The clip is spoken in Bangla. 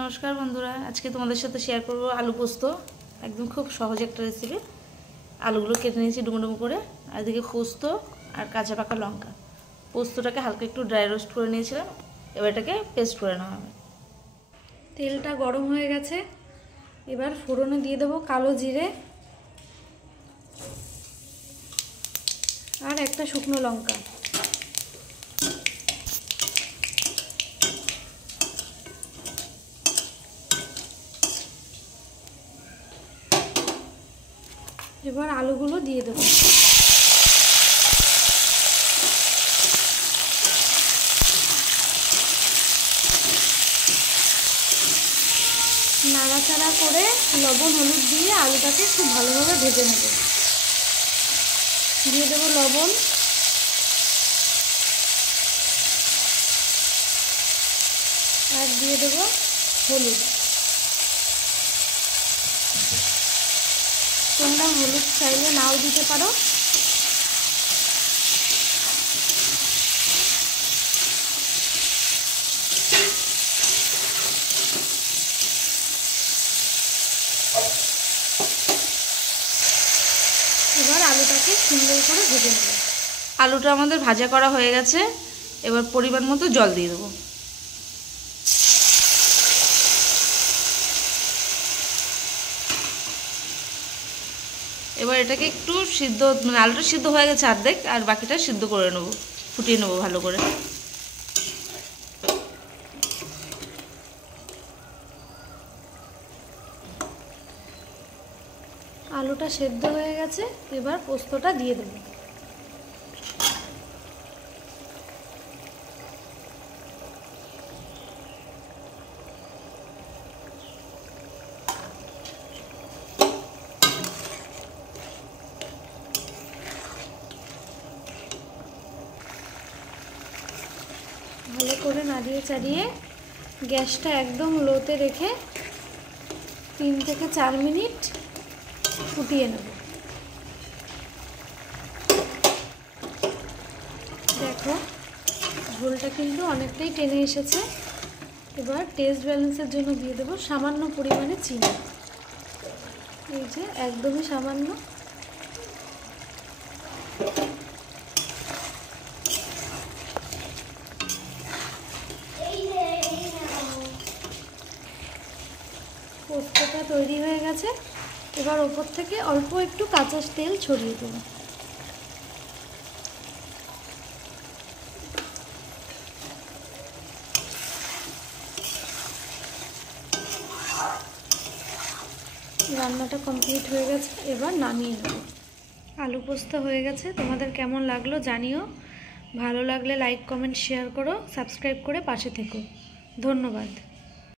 নমস্কার বন্ধুরা, আজকে তোমাদের সাথে শেয়ার করব আলু পোস্ত। একদম খুব সহজ একটা রেসিপি। আলুগুলো কেটে নিয়েছি ডুমো ডুমো করে, আর এদিকে পোস্ত আর কাঁচা পাকা লঙ্কা। পোস্তটাকে হালকা একটু ড্রাই রোস্ট করে নিয়েছিলাম, এবার এটাকে পেস্ট করে নেওয়া হবে। তেলটা গরম হয়ে গেছে, এবার ফোড়নে দিয়ে দেবো কালো জিরে আর একটা শুকনো লঙ্কা। এবার আলুগুলো দিয়ে দেবো। নাড়াচাড়া করে লবণ হলুদ দিয়ে আলুটাকে খুব ভালোভাবে ভেজে নেব। দিয়ে দেবো লবণ, আর দিয়ে দেবো হলুদ। তোমরা হলুদ চাইলে নাও দিতে পারো। এবার আলুটাকে সুন্দর করে ভেজে নেব। আলুটা আমাদের ভাজা করা হয়ে গেছে, এবার পরিমাণ মতো জল দিয়ে দেবো। এবার এটাকে একটু সিদ্ধ, মানে আলুটা সিদ্ধ হয়ে গেছে অর্ধেক, আর বাকিটা সিদ্ধ করে নেবো, ফুটিয়ে নেবো ভালো করে। আলুটা সেদ্ধ হয়ে গেছে, এবার পোস্তটা দিয়ে দেবো। ভালো করে নাড়িয়ে চাড়িয়ে গ্যাসটা একদম লোতে রেখে 3 থেকে 4 মিনিট ফুটিয়ে নেব। দেখো ঝোলটা কিন্তু অনেকটাই টেনে এসেছে। এবার টেস্ট ব্যালেন্সের জন্য দিয়ে দেবো সামান্য পরিমাণে চিনি। এই যে একদমই সামান্য। পোস্তটা তৈরি হয়ে গেছে, এবার ওপর থেকে অল্প একটু কাঁচা তেল ছড়িয়ে দেবো। রান্নাটা কমপ্লিট হয়ে গেছে, এবার নামিয়ে নেব। আলু পোস্ত হয়ে গেছে। তোমাদের কেমন লাগলো জানিও। ভালো লাগলে লাইক কমেন্ট শেয়ার করো, সাবস্ক্রাইব করে পাশে থেকো। ধন্যবাদ।